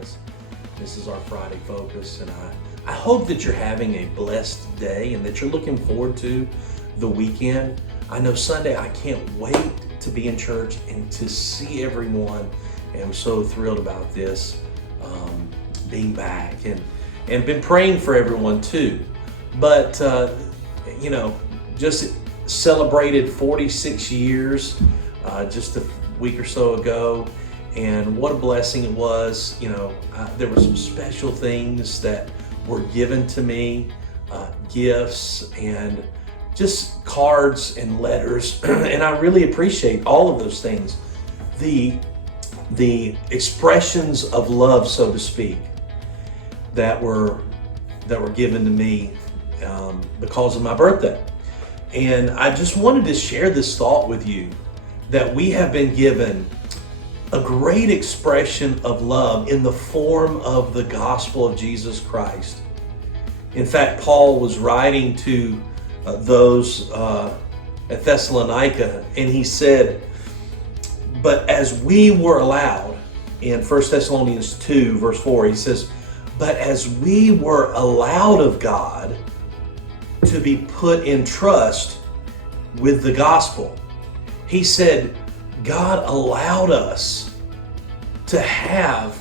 is. This is our Friday Focus, and I hope that you're having a blessed day and that you're looking forward to the weekend. I know Sunday, I can't wait to be in church and to see everyone. And I'm so thrilled about this, being back, and been praying for everyone too. But, just celebrated 46 years just a week or so ago. And what a blessing it was. There were some special things that were given to me, gifts and just cards and letters. And I really appreciate all of those things. The expressions of love, so to speak, that were given to me because of my birthday. And I just wanted to share this thought with you, that we have been given a great expression of love in the form of the gospel of Jesus Christ. In fact, Paul was writing to those at Thessalonica, and he said, but as we were allowed, in 1 Thessalonians 2, verse 4, he says, but as we were allowed of God to be put in trust with the gospel. He said, God allowed us to have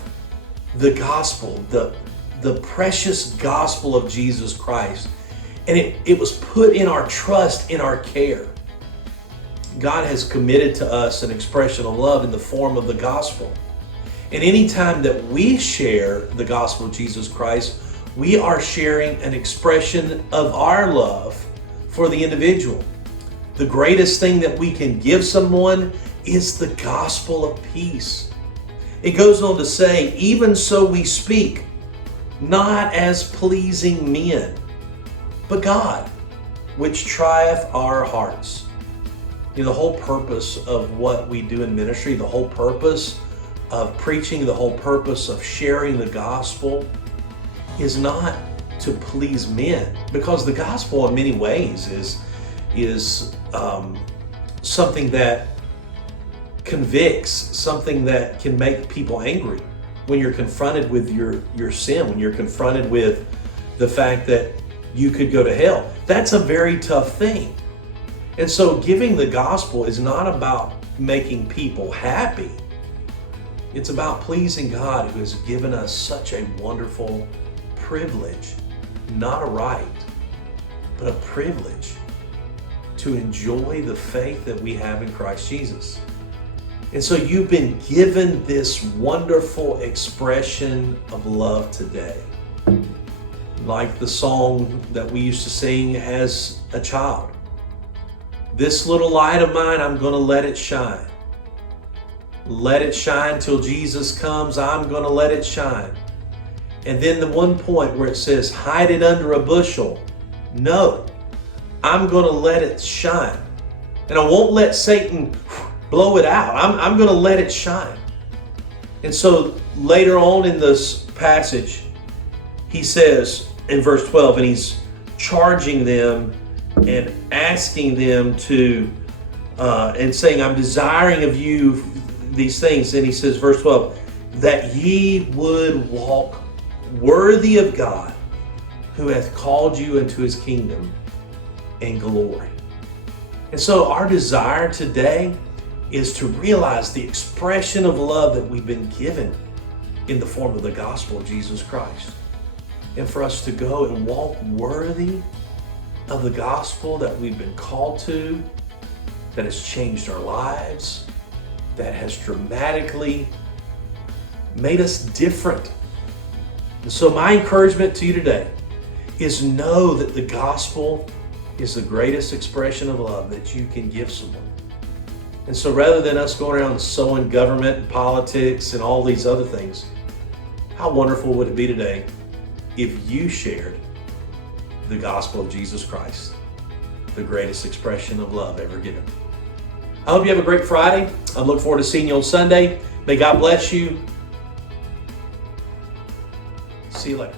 the gospel, the precious gospel of Jesus Christ. And it was put in our trust, in our care. God has committed to us an expression of love in the form of the gospel. And anytime that we share the gospel of Jesus Christ, we are sharing an expression of our love for the individual. The greatest thing that we can give someone is the gospel of peace. It goes on to say, even so we speak, not as pleasing men, but God, which trieth our hearts. The whole purpose of what we do in ministry, the whole purpose of preaching, the whole purpose of sharing the gospel is not to please men, because the gospel in many ways is something that convicts, something that can make people angry when you're confronted with your sin, when you're confronted with the fact that you could go to hell. That's a very tough thing. And so giving the gospel is not about making people happy. It's about pleasing God, who has given us such a wonderful privilege, not a right, but a privilege to enjoy the faith that we have in Christ Jesus. And so you've been given this wonderful expression of love today. Like the song that we used to sing as a child. This little light of mine, I'm going to let it shine. Let it shine till Jesus comes. I'm going to let it shine. And then the one point where it says, hide it under a bushel. No, I'm going to let it shine. And I won't let Satan blow it out. I'm going to let it shine. And so later on in this passage, he says in verse 12, and he's charging them and asking them to, and saying, I'm desiring of you these things. And he says, verse 12, that ye would walk worthy of God, who hath called you into his kingdom and glory. And so our desire today is to realize the expression of love that we've been given in the form of the gospel of Jesus Christ. And for us to go and walk worthy of the gospel that we've been called to, that has changed our lives, that has dramatically made us different. And so my encouragement to you today is know that the gospel is the greatest expression of love that you can give someone. And so rather than us going around sowing government and politics and all these other things, how wonderful would it be today if you shared the gospel of Jesus Christ, the greatest expression of love ever given. I hope you have a great Friday. I look forward to seeing you on Sunday. May God bless you. See you later.